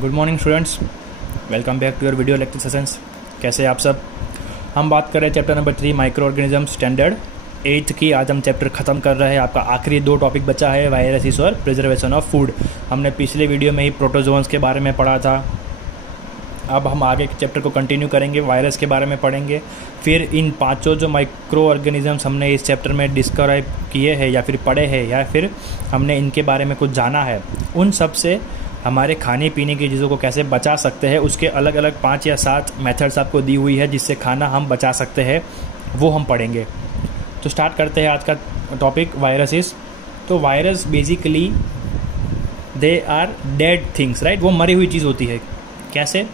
Good morning students, welcome back to your video lecture sessions. कैसे हैं आप सब। हम बात कर रहे हैं chapter number 3 microorganism standard 8 की। आज हम चैप्टर ख़त्म कर रहे हैं। आपका आखिरी 2 टॉपिक बचा है, वायरसेस और प्रिजर्वेशन ऑफ फूड। हमने पिछले वीडियो में ही प्रोटोजोन्स के बारे में पढ़ा था। अब हम आगे के चैप्टर को कंटिन्यू करेंगे, वायरस के बारे में पढ़ेंगे। फिर इन 5 जो माइक्रो ऑर्गेनिजम्स हमने इस चैप्टर में डिस्क्राइब किए हैं या फिर पढ़े हैं या फिर हमने इनके बारे में कुछ जाना है, उन सब से हमारे खाने पीने की चीज़ों को कैसे बचा सकते हैं, उसके अलग अलग 5 या 7 मेथड्स आपको दी हुई है जिससे खाना हम बचा सकते हैं, वो हम पढ़ेंगे। तो स्टार्ट करते हैं आज का टॉपिक, वायरसेस। तो virus basically they are dead things, right. वो मरी हुई चीज़ होती है। कैसे?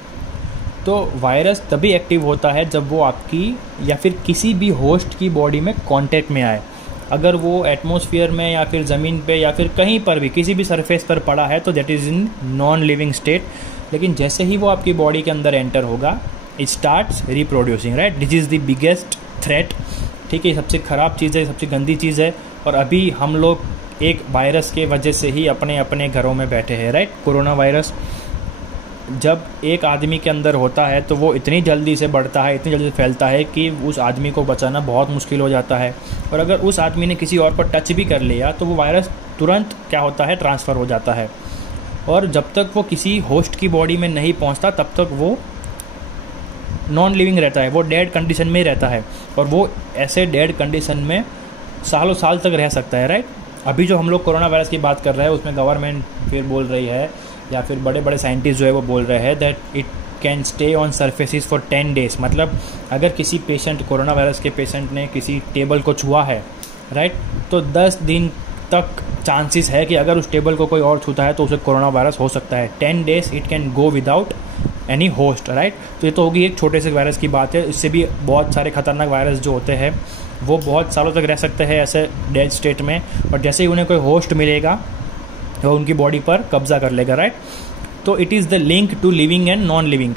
तो वायरस तभी एक्टिव होता है जब वो आपकी या फिर किसी भी होस्ट की बॉडी में कांटेक्ट में आए। अगर वो एटमॉस्फेयर में या फिर ज़मीन पे या फिर कहीं पर भी किसी भी सरफेस पर पड़ा है तो that is in non living state. लेकिन जैसे ही वो आपकी बॉडी के अंदर एंटर होगा, it starts reproducing, right. This is the biggest threat, ठीक है। सबसे ख़राब चीज़ है, सबसे गंदी चीज़ है। और अभी हम लोग एक वायरस के वजह से ही अपने अपने घरों में बैठे हैं, राइट। कोरोना वायरस जब एक आदमी के अंदर होता है तो वो इतनी जल्दी से बढ़ता है, इतनी जल्दी से फैलता है कि उस आदमी को बचाना बहुत मुश्किल हो जाता है। और अगर उस आदमी ने किसी और पर टच भी कर लिया तो वो वायरस तुरंत क्या होता है, ट्रांसफ़र हो जाता है। और जब तक वो किसी होस्ट की बॉडी में नहीं पहुंचता तब तक वो नॉन लिविंग रहता है, वो डेड कंडीशन में रहता है। और वो ऐसे डेड कंडीशन में सालों साल तक रह सकता है, राइट। अभी जो हम लोग कोरोना वायरस की बात कर रहे हैं उसमें गवर्नमेंट फिर बोल रही है या फिर बड़े बड़े साइंटिस्ट जो है वो बोल रहे हैं that it can stay on surfaces for 10 days. मतलब अगर किसी पेशेंट, कोरोना वायरस के पेशेंट ने किसी टेबल को छुआ है, राइट, तो 10 दिन तक चांसेस है कि अगर उस टेबल को कोई और छूता है तो उसे कोरोना वायरस हो सकता है। 10 days it can go without any host, right. तो ये तो होगी एक छोटे से वायरस की बात है। इससे भी बहुत सारे खतरनाक वायरस जो होते हैं वो बहुत सालों तक रह सकते हैं ऐसे डेड स्टेट में। और जैसे ही उन्हें कोई होस्ट मिलेगा वो उनकी बॉडी पर कब्जा कर लेगा, राइट। तो it is the link to living and non living.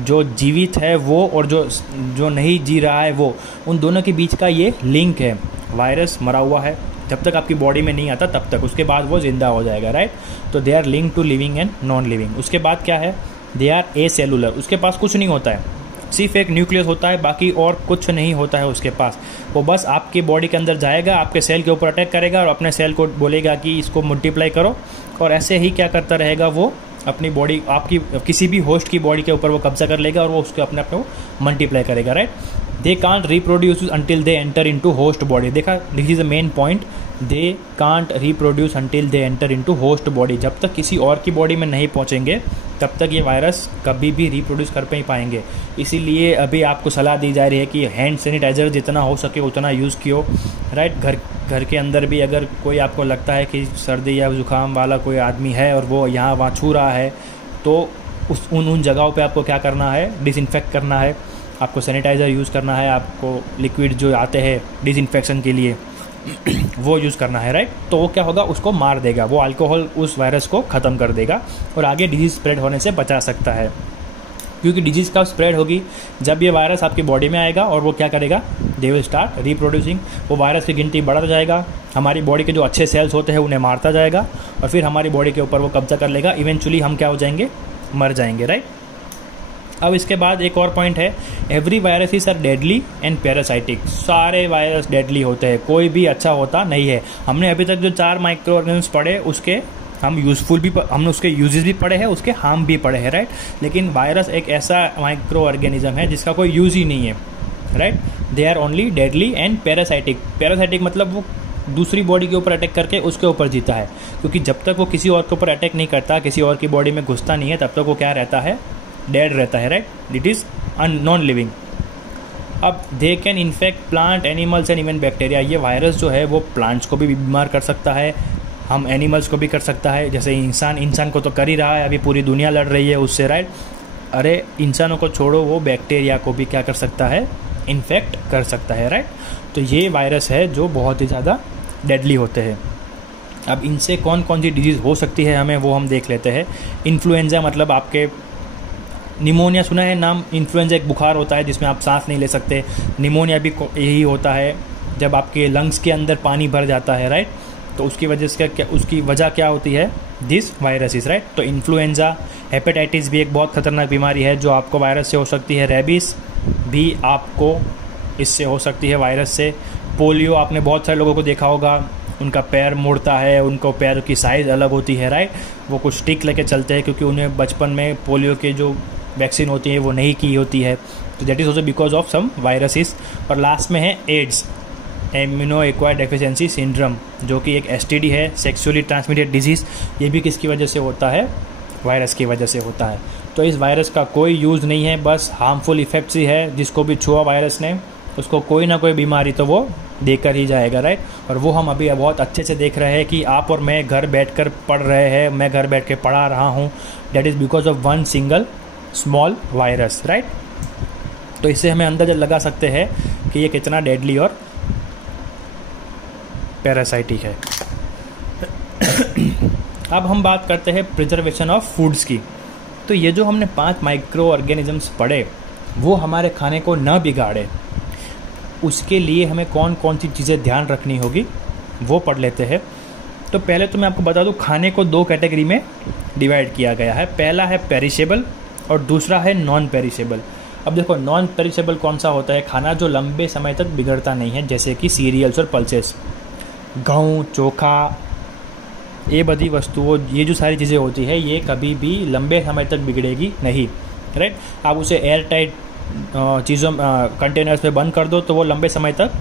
जो जीवित है वो और जो नहीं जी रहा है वो, उन दोनों के बीच का ये लिंक है। वायरस मरा हुआ है, जब तक आपकी बॉडी में नहीं आता तब तक, उसके बाद वो जिंदा हो जाएगा, राइट। तो they are link to living and non living. उसके बाद क्या है, दे आर ए सेलुलर। उसके पास कुछ नहीं होता है, सिर्फ एक न्यूक्लियस होता है, बाकी और कुछ नहीं होता है उसके पास। वो बस आपकी बॉडी के अंदर जाएगा, आपके सेल के ऊपर अटैक करेगा और अपने सेल को बोलेगा कि इसको मल्टीप्लाई करो। और ऐसे ही क्या करता रहेगा, वो अपनी बॉडी, आपकी किसी भी होस्ट की बॉडी के ऊपर वो कब्जा कर लेगा और वो उसके अपने आप को मल्टीप्लाई करेगा, right. They can't reproduce until they enter into host body. देखा, this is the main point. They can't reproduce until they enter into host body. जब तक किसी और की बॉडी में नहीं पहुंचेंगे तब तक ये वायरस कभी भी रिप्रोड्यूस कर नहीं पाएंगे। इसीलिए अभी आपको सलाह दी जा रही है कि हैंड सैनिटाइज़र जितना हो सके उतना यूज़ कियो, राइट। घर के अंदर भी अगर कोई आपको लगता है कि सर्दी या जुकाम वाला कोई आदमी है और वो यहाँ वहाँ छू रहा है तो उन जगहों पे आपको क्या करना है, डिसइंफेक्ट करना है, आपको सैनिटाइज़र यूज़ करना है, आपको लिक्विड जो आते हैं डिसइंफेक्शन के लिए वो यूज़ करना है, राइट। तो वो क्या होगा, उसको मार देगा, वो अल्कोहल उस वायरस को ख़त्म कर देगा और आगे डिजीज़ स्प्रेड होने से बचा सकता है। क्योंकि डिजीज़ कब स्प्रेड होगी, जब ये वायरस आपकी बॉडी में आएगा और वो क्या करेगा, दे विल स्टार्ट रिप्रोड्यूसिंग। वो वायरस की गिनती बढ़ता जाएगा, हमारी बॉडी के जो अच्छे सेल्स होते हैं उन्हें मारता जाएगा और फिर हमारी बॉडी के ऊपर वो कब्जा कर लेगा। इवेंचुअली हम क्या हो जाएंगे, मर जाएंगे, राइट। अब इसके बाद एक और पॉइंट है, every viruses are deadly and parasitic. सारे वायरस डेडली होते हैं, कोई भी अच्छा होता नहीं है। हमने अभी तक जो 4 माइक्रो ऑर्गेनिज्म्स पढ़े उसके हम यूज़फुल भी, हमने उसके यूजेस भी पढ़े हैं, उसके हार्म भी पढ़े हैं, राइट। लेकिन वायरस एक ऐसा माइक्रो ऑर्गेनिज्म है जिसका कोई यूज़ ही नहीं है, right. They are only deadly and parasitic. Parasitic मतलब वो दूसरी बॉडी के ऊपर अटैक करके उसके ऊपर जीता है। क्योंकि जब तक वो किसी और के ऊपर अटैक नहीं करता, किसी और की बॉडी में घुसता नहीं है, तब तक वो क्या रहता है, डेड रहता है, right. It is non living. अब they can infect plant, animals and even bacteria. ये वायरस जो है वो प्लांट्स को भी बीमार कर सकता है, हम एनिमल्स को भी कर सकता है। जैसे इंसान को तो कर ही रहा है, अभी पूरी दुनिया लड़ रही है उससे, राइट। अरे इंसानों को छोड़ो, वो बैक्टीरिया को भी क्या कर सकता है, इन्फेक्ट कर सकता है, राइट। तो ये वायरस है जो बहुत ही ज़्यादा डेडली होते हैं। अब इनसे कौन कौन सी डिजीज़ हो सकती है हमें वो हम देख लेते हैं। इन्फ्लुएंजा, मतलब आपके निमोनिया सुना है नाम। इन्फ्लुएंजा एक बुखार होता है जिसमें आप सांस नहीं ले सकते। निमोनिया भी यही होता है, जब आपके लंग्स के अंदर पानी भर जाता है, राइट। तो उसकी वजह क्या होती है, दिस वायरसेस, राइट। तो इन्फ्लुएंजा, हेपेटाइटिस भी एक बहुत खतरनाक बीमारी है जो आपको वायरस से हो सकती है। रेबीज भी आपको इससे हो सकती है वायरस से। पोलियो, आपने बहुत सारे लोगों को देखा होगा, उनका पैर मुड़ता है, उनको पैर की साइज़ अलग होती है, राइट। वो कुछ स्टिक लेके चलते हैं क्योंकि उन्हें बचपन में पोलियो के जो वैक्सीन होती है वो नहीं की होती है। तो that is also because of some viruses. और लास्ट में है AIDS, immuno acquired deficiency syndrome, जो कि एक STD है, सेक्सुअली ट्रांसमिटेड डिजीज़। ये भी किसकी वजह से होता है, वायरस की वजह से होता है। तो इस वायरस का कोई यूज़ नहीं है, बस हार्मफुल इफेक्ट्स ही है। जिसको भी छुआ वायरस ने उसको कोई ना कोई बीमारी तो वो देकर ही जाएगा, राइट। और वो हम अभी बहुत अच्छे से देख रहे हैं कि आप और मैं घर बैठकर पढ़ रहे हैं, मैं घर बैठ के पढ़ा रहा हूँ। That is because of one single small virus, right. तो इससे हमें अंदाजा लगा सकते हैं कि ये कितना डेडली और पैरासाइटिक है। अब हम बात करते हैं प्रिजर्वेशन ऑफ फूड्स की। तो ये जो हमने 5 माइक्रो ऑर्गेनिजम्स पढ़े वो हमारे खाने को न बिगाड़े, उसके लिए हमें कौन कौन सी चीज़ें ध्यान रखनी होगी वो पढ़ लेते हैं। तो पहले तो मैं आपको बता दूं, खाने को 2 कैटेगरी में डिवाइड किया गया है। पहला है पेरिशेबल और दूसरा है नॉन पेरिशेबल। अब देखो, नॉन पेरिशेबल कौन सा होता है, खाना जो लंबे समय तक बिगड़ता नहीं है, जैसे कि सीरियल्स और पल्सेस, गेहूँ, चोखा, ये बड़ी वस्तुओं, ये जो सारी चीज़ें होती है ये कभी भी लंबे समय तक बिगड़ेगी नहीं, राइट। आप उसे एयर टाइट चीज़ों कंटेनर्स में बंद कर दो तो वो लंबे समय तक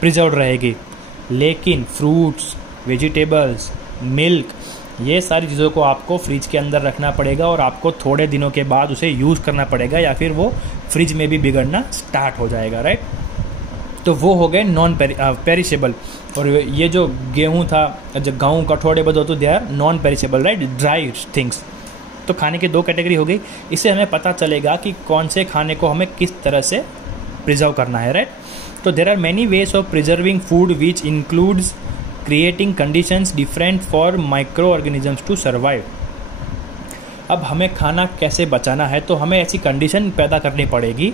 प्रिजर्व रहेगी। लेकिन फ्रूट्स, वेजिटेबल्स, मिल्क, ये सारी चीज़ों को आपको फ्रिज के अंदर रखना पड़ेगा और आपको थोड़े दिनों के बाद उसे यूज़ करना पड़ेगा, या फिर वो फ्रिज में भी बिगड़ना स्टार्ट हो जाएगा, राइट। तो वो हो गए नॉन पेरिशेबल। और ये जो गेहूँ था, जब गेहूँ कठोरे बदो तो they are non perishable, right, dry things. तो खाने की 2 कैटेगरी हो गई। इससे हमें पता चलेगा कि कौन से खाने को हमें किस तरह से प्रिजर्व करना है, राइट। तो there are many ways of preserving food which includes creating conditions different for microorganisms to survive. अब हमें खाना कैसे बचाना है, तो हमें ऐसी कंडीशन पैदा करनी पड़ेगी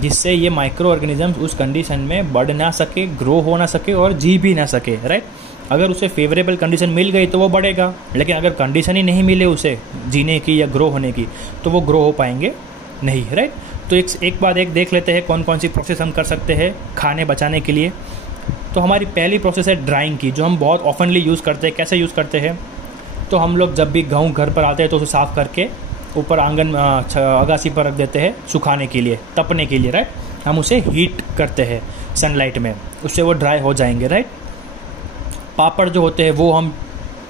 जिससे ये माइक्रो ऑर्गेनिजम्स उस कंडीशन में बढ़ ना सके, ग्रो हो ना सके और जी भी ना सके, राइट। अगर उसे फेवरेबल कंडीशन मिल गई तो वो बढ़ेगा, लेकिन अगर कंडीशन ही नहीं मिले उसे जीने की या ग्रो होने की तो वो ग्रो हो पाएंगे नहीं, राइट। तो एक बाद एक देख लेते हैं कौन कौन सी प्रोसेस हम कर सकते हैं खाने बचाने के लिए। तो हमारी पहली प्रोसेस है ड्राइंग की, जो हम बहुत ऑफनली यूज़ करते हैं। कैसे यूज़ करते हैं, तो हम लोग जब भी गेहूँ घर पर आते हैं तो उसे साफ़ करके ऊपर आंगन अगासी पर रख देते हैं सुखाने के लिए, तपने के लिए, राइट। हम उसे हीट करते हैं सनलाइट में, उससे वो ड्राई हो जाएंगे, राइट। पापड़ जो होते हैं वो हम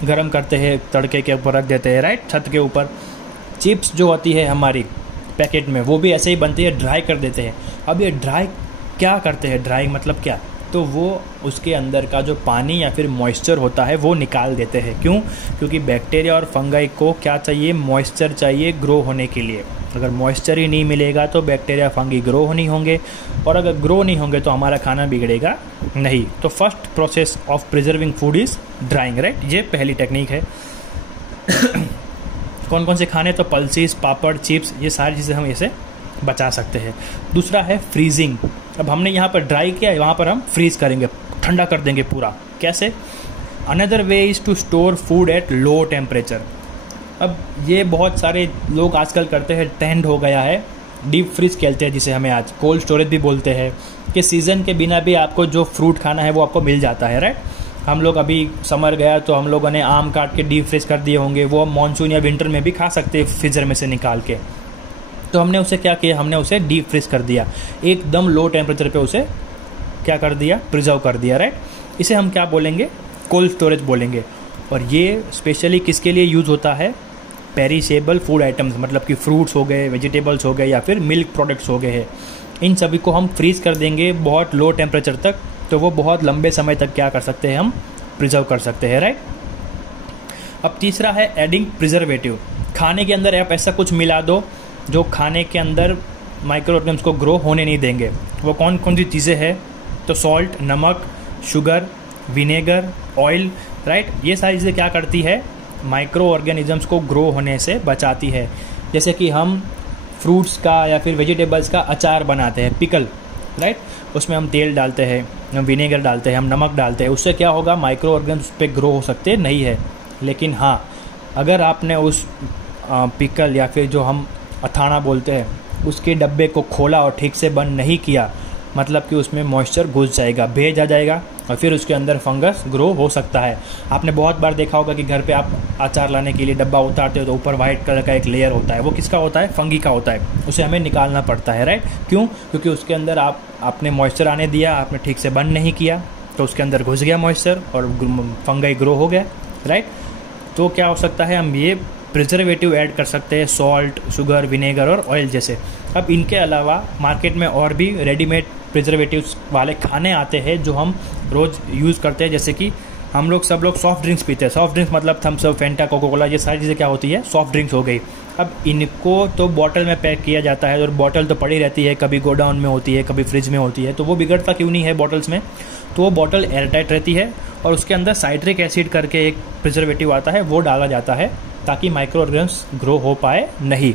गरम करते हैं, तड़के के ऊपर रख देते हैं, राइट, छत के ऊपर। चिप्स जो होती है हमारी पैकेट में वो भी ऐसे ही बनती है, ड्राई कर देते हैं। अब ये ड्राई क्या करते हैं, ड्राई मतलब क्या, तो वो उसके अंदर का जो पानी या फिर मॉइस्चर होता है वो निकाल देते हैं। क्यों, क्योंकि बैक्टीरिया और फंगाई को क्या चाहिए, मॉइस्चर चाहिए ग्रो होने के लिए। अगर मॉइस्चर ही नहीं मिलेगा तो बैक्टीरिया फंगी ग्रो नहीं होंगे, और अगर ग्रो नहीं होंगे तो हमारा खाना बिगड़ेगा नहीं। तो first process of preserving food is drawing, right. ये पहली टेक्निक है। कौन कौन से खाने, तो पल्सेस, पापड़, चिप्स, ये सारी चीज़ें हम इसे बचा सकते हैं। दूसरा है फ्रीजिंग। अब हमने यहाँ पर ड्राई किया, वहाँ पर हम फ्रीज करेंगे, ठंडा कर देंगे पूरा। कैसे, another way is to store food at low temperature. अब ये बहुत सारे लोग आजकल करते हैं, ट्रेंड हो गया है, डीप फ्रीज कहते हैं जिसे हमें आज कोल्ड स्टोरेज भी बोलते हैं, कि सीज़न के बिना भी आपको जो फ्रूट खाना है वो आपको मिल जाता है, राइट। हम लोग अभी समर गया तो हम लोगों ने आम काट के डीप फ्रीज कर दिए होंगे, वो मानसून या विंटर में भी खा सकते हैं फ्रीजर में से निकाल के। तो हमने उसे क्या किया, हमने उसे डीप फ्रीज कर दिया, एकदम लो टेम्परेचर पे उसे क्या कर दिया, प्रिजर्व कर दिया, राइट। इसे हम क्या बोलेंगे, कोल्ड स्टोरेज बोलेंगे। और ये स्पेशली किसके लिए यूज़ होता है, पेरिशेबल फूड आइटम्स, मतलब कि फ्रूट्स हो गए, वेजिटेबल्स हो गए या फिर मिल्क प्रोडक्ट्स हो गए हैं, इन सभी को हम फ्रीज कर देंगे बहुत लो टेम्परेचर तक, तो वो बहुत लंबे समय तक क्या कर सकते हैं, हम प्रिजर्व कर सकते हैं, राइट। अब तीसरा है एडिंग प्रिजर्वेटिव। खाने के अंदर आप ऐसा कुछ मिला दो जो खाने के अंदर माइक्रो ऑर्गेनिजम्स को ग्रो होने नहीं देंगे। वो कौन कौन सी चीज़ें हैं, तो सॉल्ट, नमक, शुगर, विनेगर, ऑयल, राइट। ये सारी चीज़ें क्या करती है, माइक्रो ऑर्गेनिजम्स को ग्रो होने से बचाती है। जैसे कि हम फ्रूट्स का या फिर वेजिटेबल्स का अचार बनाते हैं, पिकल, राइट। उसमें हम तेल डालते हैं, हम विनेगर डालते हैं, हम नमक डालते हैं। उससे क्या होगा, माइक्रो ऑर्गेनिज्म उस पर ग्रो हो सकते नहीं है। लेकिन हाँ, अगर आपने उस पिकल या फिर जो हम अथाना बोलते हैं उसके डब्बे को खोला और ठीक से बंद नहीं किया, मतलब कि उसमें मॉइस्चर घुस जाएगा, भेज आ जाएगा और फिर उसके अंदर फंगस ग्रो हो सकता है। आपने बहुत बार देखा होगा कि घर पे आप अचार लाने के लिए डब्बा उतारते हो तो ऊपर वाइट कलर का एक लेयर होता है, वो किसका होता है, फंगी का होता है। उसे हमें निकालना पड़ता है, राइट। क्यों? क्योंकि उसके अंदर आपने मॉइस्चर आने दिया, आपने ठीक से बंद नहीं किया, तो उसके अंदर घुस गया मॉइस्चर और फंगाई ग्रो हो गया, राइट। तो क्या हो सकता है, हम ये प्रिजर्वेटिव ऐड कर सकते हैं, सॉल्ट, शुगर, विनेगर और ऑयल जैसे। अब इनके अलावा मार्केट में और भी रेडीमेड प्रिजर्वेटिव्स वाले खाने आते हैं जो हम रोज़ यूज़ करते हैं। जैसे कि सब लोग सॉफ्ट ड्रिंक्स पीते हैं। सॉफ्ट ड्रिंक्स मतलब थम्स अप, फेंटा, कोका कोला, ये सारी चीज़ें क्या होती है, सॉफ्ट ड्रिंक्स हो गई। अब इनको तो बॉटल में पैक किया जाता है और बॉटल तो पड़ी रहती है, कभी गोडाउन में होती है, कभी फ्रिज में होती है, तो वो बिगड़ता क्यों नहीं है बॉटल्स में। तो वो बॉटल एयरटाइट रहती है और उसके अंदर साइट्रिक एसिड करके एक प्रिजर्वेटिव आता है, वो डाला जाता है ताकि माइक्रो ऑर्गेनिज्म ग्रो हो पाए नहीं।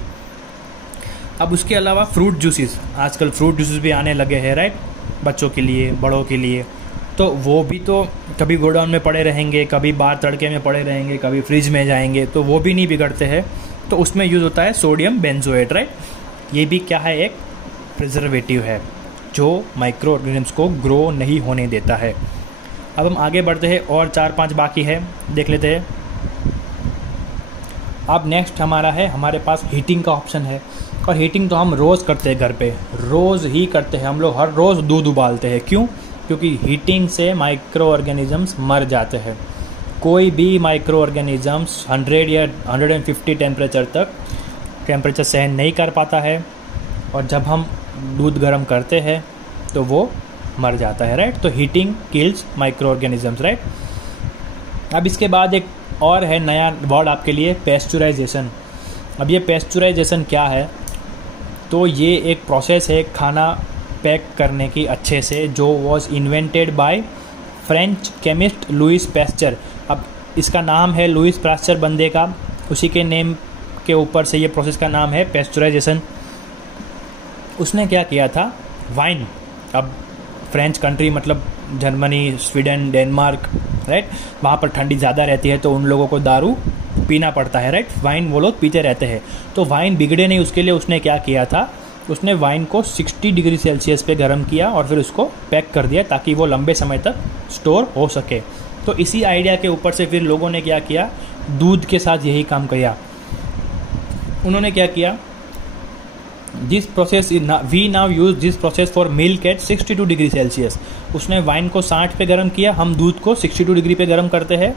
अब उसके अलावा फ्रूट जूसेस, आजकल फ्रूट जूसेस भी आने लगे हैं, राइट, बच्चों के लिए, बड़ों के लिए। तो वो भी तो कभी गोडाउन में पड़े रहेंगे, कभी बाहर तड़के में पड़े रहेंगे, कभी फ्रिज में जाएंगे, तो वो भी नहीं बिगड़ते हैं। तो उसमें यूज़ होता है सोडियम बेंजोएट, राइट। ये भी क्या है, एक प्रिजर्वेटिव है जो माइक्रो ऑर्गेनिज्म्स को ग्रो नहीं होने देता है। अब हम आगे बढ़ते हैं और 4-5 बाकी है, देख लेते हैं। अब नेक्स्ट हमारा है, हमारे पास हीटिंग का ऑप्शन है। और हीटिंग तो हम रोज़ करते हैं, घर पे रोज़ ही करते हैं। हम लोग हर रोज़ दूध उबालते हैं। क्यों? क्योंकि हीटिंग से माइक्रो ऑर्गेनिजम्स मर जाते हैं। कोई भी माइक्रो ऑर्गेनिजम्स 100 या 150 टेम्परेचर सहन नहीं कर पाता है, और जब हम दूध गर्म करते हैं तो वो मर जाता है, राइट। तो heating kills micro organisms, right. अब इसके बाद एक और है नया वर्ड आपके लिए, पेस्चुराइजेशन। अब ये पेस्चुराइजेशन क्या है, तो ये एक प्रोसेस है खाना पैक करने की अच्छे से, जो was invented by French chemist Louis Pasteur. अब इसका नाम है लुइस पैस्चर बंदे का, उसी के नेम के ऊपर से ये प्रोसेस का नाम है पेस्चुराइजेशन। उसने क्या किया था, वाइन, अब फ्रेंच कंट्री मतलब जर्मनी, स्वीडन, डेनमार्क, राइट, वहाँ पर ठंडी ज़्यादा रहती है तो उन लोगों को दारू पीना पड़ता है, राइट। वाइन वो लोग पीते रहते हैं, तो वाइन बिगड़े नहीं उसके लिए उसने क्या किया था, उसने वाइन को 60 डिग्री सेल्सियस पे गर्म किया और फिर उसको पैक कर दिया ताकि वो लंबे समय तक स्टोर हो सके। तो इसी आइडिया के ऊपर से फिर लोगों ने क्या किया, दूध के साथ यही काम किया। उन्होंने क्या किया, this process we now use this process for milk at 62 degree Celsius. उसने वाइन को 60 पे गर्म किया, हम दूध को 62 डिग्री पे गर्म करते हैं।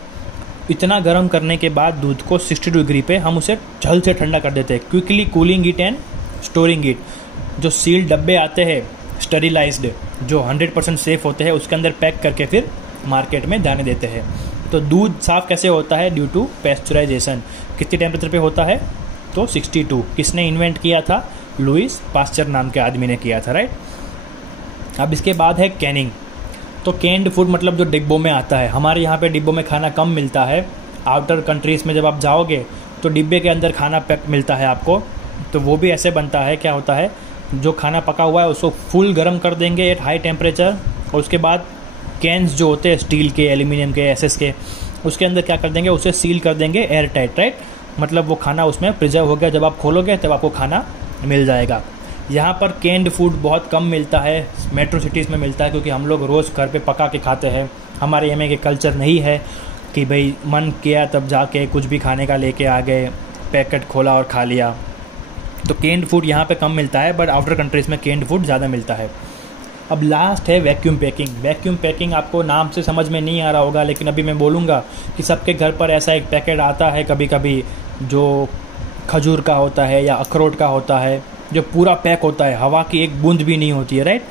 इतना गर्म करने के बाद दूध को 62 डिग्री पे हम उसे झल से ठंडा कर देते हैं, quickly cooling it and storing it. जो सील्ड डब्बे आते हैं स्टरीलाइज्ड, जो 100% सेफ होते हैं, उसके अंदर पैक करके फिर मार्केट में जाने देते हैं। तो दूध साफ कैसे होता है, ड्यू टू पेस्चुराइजेशन। कितने टेम्परेचर पे होता है, तो 62। किसने इन्वेंट किया था, लुइस पास्चर नाम के आदमी ने किया था, राइट। अब इसके बाद है कैनिंग। तो कैंड फूड मतलब जो डिब्बों में आता है, हमारे यहाँ पे डिब्बों में खाना कम मिलता है। आउटर कंट्रीज़ में जब आप जाओगे तो डिब्बे के अंदर खाना पैक मिलता है आपको। तो वो भी ऐसे बनता है, क्या होता है, जो खाना पका हुआ है उसको फुल गर्म कर देंगे एट हाई टेम्परेचर, और उसके बाद कैंस जो होते हैं स्टील के, एल्यूमिनियम के, एसएस के, उसके अंदर क्या कर देंगे, उसे सील कर देंगे एयर टाइट, राइट। मतलब वो खाना उसमें प्रिजर्व हो गया, जब आप खोलोगे तब आपको खाना मिल जाएगा। यहाँ पर कैंड फूड बहुत कम मिलता है, मेट्रो सिटीज़ में मिलता है, क्योंकि हम लोग रोज़ घर पे पका के खाते हैं। हमारे यहाँ के कल्चर नहीं है कि भाई मन किया तब जाके कुछ भी खाने का लेके आ गए, पैकेट खोला और खा लिया। तो कैंड फूड यहाँ पे कम मिलता है, बट आउटर कंट्रीज़ में कैंड फूड ज़्यादा मिलता है। अब लास्ट है वैक्यूम पैकिंग। वैक्यूम पैकिंग आपको नाम से समझ में नहीं आ रहा होगा, लेकिन अभी मैं बोलूँगा कि सबके घर पर ऐसा एक पैकेट आता है कभी कभी, जो खजूर का होता है या अखरोट का होता है, जो पूरा पैक होता है, हवा की एक बूंद भी नहीं होती है, राइट।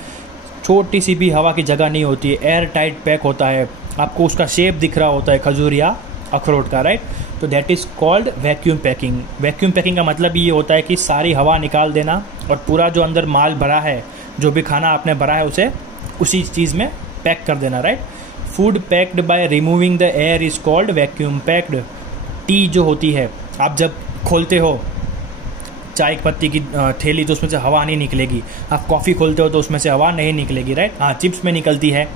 छोटी सी भी हवा की जगह नहीं होती है, एयर टाइट पैक होता है, आपको उसका शेप दिख रहा होता है खजूर या अखरोट का, राइट। तो that is called vacuum packing. Vacuum packing का मतलब ये होता है कि सारी हवा निकाल देना और पूरा जो अंदर माल भरा है, जो भी खाना आपने भरा है, उसे उसी चीज़ में पैक कर देना, right. Food packed by removing the air is called vacuum packed. T जो होती है, आप जब खोलते हो चाय की पत्ती की थैली तो उसमें से हवा नहीं निकलेगी, आप कॉफ़ी खोलते हो तो उसमें से हवा नहीं निकलेगी, राइट। हाँ, चिप्स में निकलती है,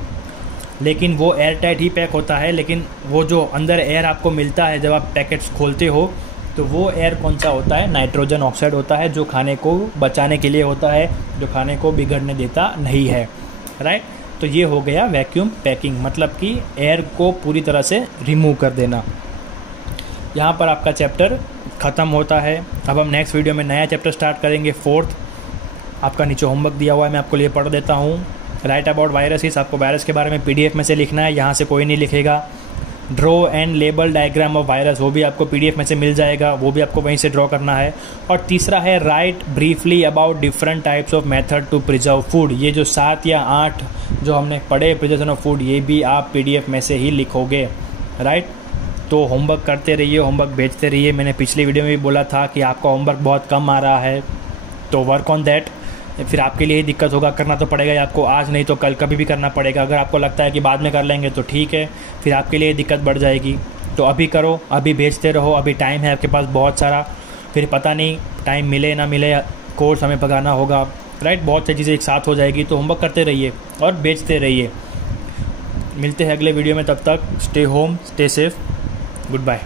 लेकिन वो एयर टाइट ही पैक होता है। लेकिन वो जो अंदर एयर आपको मिलता है जब आप पैकेट्स खोलते हो, तो वो एयर कौन सा होता है? नाइट्रोजन ऑक्साइड होता है, जो खाने को बचाने के लिए होता है, जो खाने को बिगड़ने देता नहीं है, राइट। तो ये हो गया वैक्यूम पैकिंग, मतलब कि एयर को पूरी तरह से रिमूव कर देना। यहाँ पर आपका चैप्टर ख़त्म होता है। अब हम नेक्स्ट वीडियो में नया चैप्टर स्टार्ट करेंगे, 4th। आपका नीचे होमवर्क दिया हुआ है, मैं आपको लिए पढ़ देता हूँ। राइट अबाउट वायरसेस, आपको वायरस के बारे में PDF में से लिखना है, यहाँ से कोई नहीं लिखेगा। Draw and label diagram of virus, वो भी आपको PDF में से मिल जाएगा, वो भी आपको वहीं से ड्रॉ करना है। और तीसरा है write briefly about different types of method to preserve food. ये जो 7 या 8 जो हमने पढ़े प्रिजर्वेशन ऑफ फूड, ये भी आप PDF में से ही लिखोगे, राइट। तो होमवर्क करते रहिए, होमवर्क भेजते रहिए। मैंने पिछली वीडियो में भी बोला था कि आपका होमवर्क बहुत कम आ रहा है, तो वर्क ऑन दैट। फिर आपके लिए ही दिक्कत होगा, करना तो पड़ेगा ही आपको, आज नहीं तो कल, कभी भी करना पड़ेगा। अगर आपको लगता है कि बाद में कर लेंगे तो ठीक है, फिर आपके लिए दिक्कत बढ़ जाएगी। तो अभी करो, अभी भेजते रहो, अभी टाइम है आपके पास बहुत सारा। फिर पता नहीं टाइम मिले ना मिले, कोर्स हमें पकाना होगा, राइट। बहुत सी चीज़ें एक साथ हो जाएगी, तो होमवर्क करते रहिए और भेजते रहिए। मिलते हैं अगले वीडियो में, तब तक stay home, stay safe, good bye.